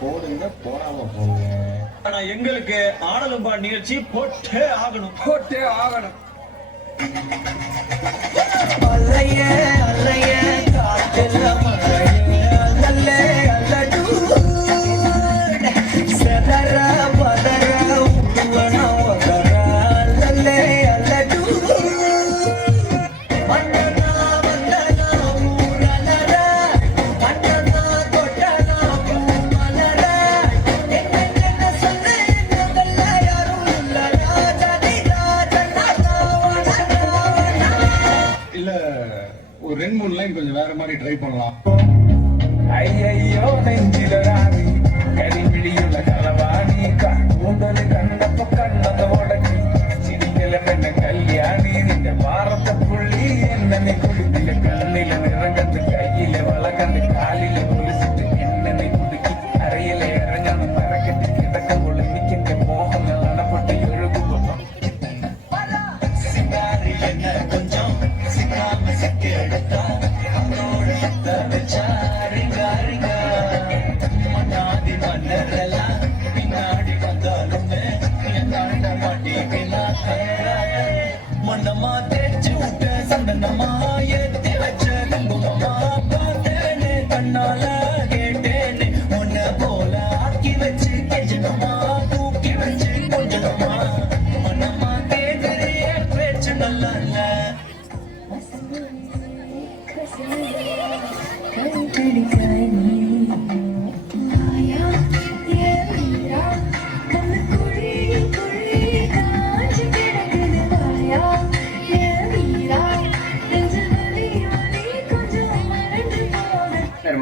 போடுங்க போடாம போங்க. ஆனா எங்களுக்கு ஆடலும் பாடு நிகழ்ச்சி போட்டே ஆகணும். அல்லையே அல்லையே காட்டுல மழையே அல்லல்லே அல்லடு சதர பதர உடுவன வதர அல்லல்லே அல்லடு மன்னனா வந்தனா ஊரலர மன்னனா தொட்டனா பூமலர என்ன சொல்ல என்னதல்ல யாரும் இல்ல ராஜனி ராஜனா இல்ல ஒரு 2-3 லைன் கொஞ்சம் வேற மாதிரி ட்ரை பண்ணலாம். ஐயையோ நெஞ்சில ராணி கரிமிழியுள்ள கலவாணி கூந்தல் கண்டப்ப கண்ணத உடக்கி சிரிக்கல பெண்ண கல்யாணி நின்ற பாரத புள்ளி என்னை குடித்தில கண்ணில நிறங்கந்து கையில வளகந்து காலில குளிச்சுட்டு என்னை குடுக்கி அறையில இறங்கந்து பறக்கட்டு கிடக்க ஒளிமிக்கின்ற மோகங்கள் அனப்பட்டு எழுகுவோம் சிங்காரி என்ன கொஞ்சம் சிங்காம சிக்க எடுத்தா அதோட எத்த வச்சா ரிங்கா மன்னாதி மன்னரெல்லாம் பின்னாடி வந்தாலுமே என்னாண்ட மாட்டீங்களா மன்னமா தேய்ச்சி விட்ட சந்தனமா ஏத்தி வச்ச குங்குமமா பார்த்தேனே கண்ணால கேட்டேனே உன்னை போல ஆக்கி வச்சு கெஞ்சனமா தூக்கி வச்சு கொஞ்சனமா மன்னமா கேட்கறிய பேச்சு நல்லா இல்ல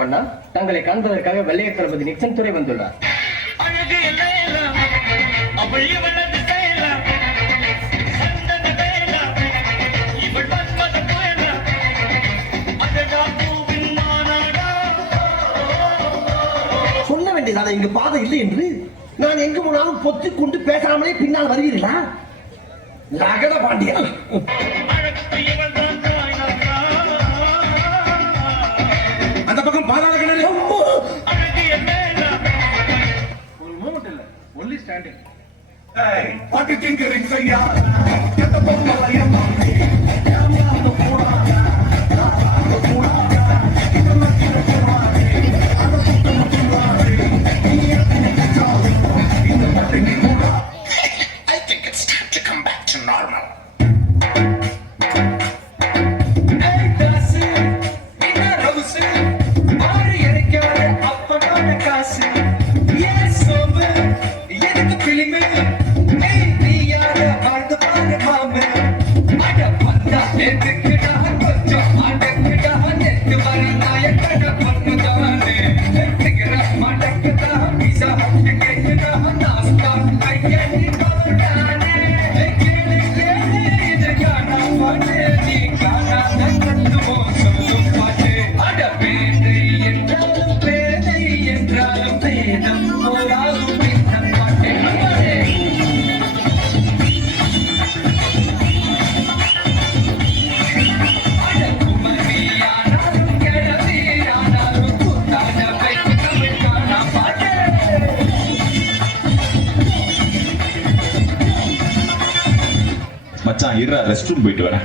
மன்னா தங்களை காண்பதற்காக வெள்ளையர் தளபதி நிக்சன் துறை வந்துள்ளார். சொல்ல வேண்டியதான இங்கு பாதை இல்லை என்று. நான் எங்கு போனாலும் பொத்திக் கொண்டு பேசாமலே பின்னால் வருவீர்களா? லகட பாண்டியா அந்த பக்கம் பாதாள கிணறு. ஒரு மூமெண்ட் இல்ல ஒன்லி ஸ்டாண்டிங். பாட்டு திங்கிறீங்க ஐயா எந்த பொருளையும் I think it's time to come back to normal. மச்சான் இருடா ரெஸ்ட் ரூம் போயிட்டு வரேன்.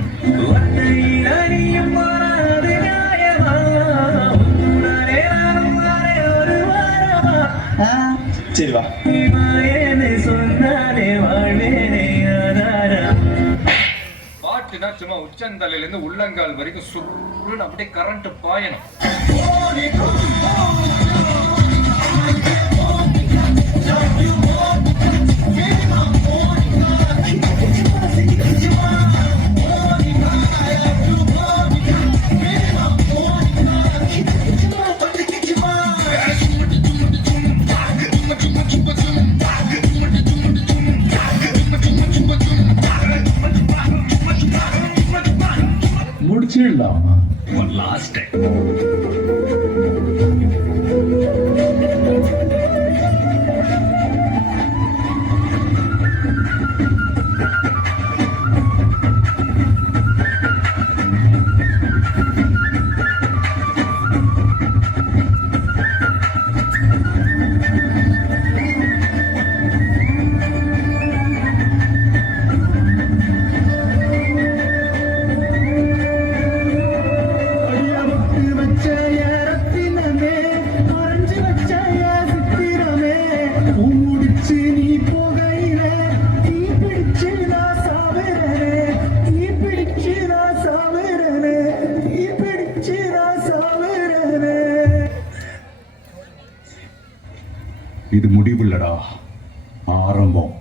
சரி வா. பாட்டுனா சும்மா உச்சந்தலையில இருந்து உள்ளங்கால் வரைக்கும் சுருன்னு அப்படியே கரண்ட் பாயணும். முடிச்சிடலாமா லாஸ்ட் டைம். இது முடிவில்லடா, ஆரம்பம்.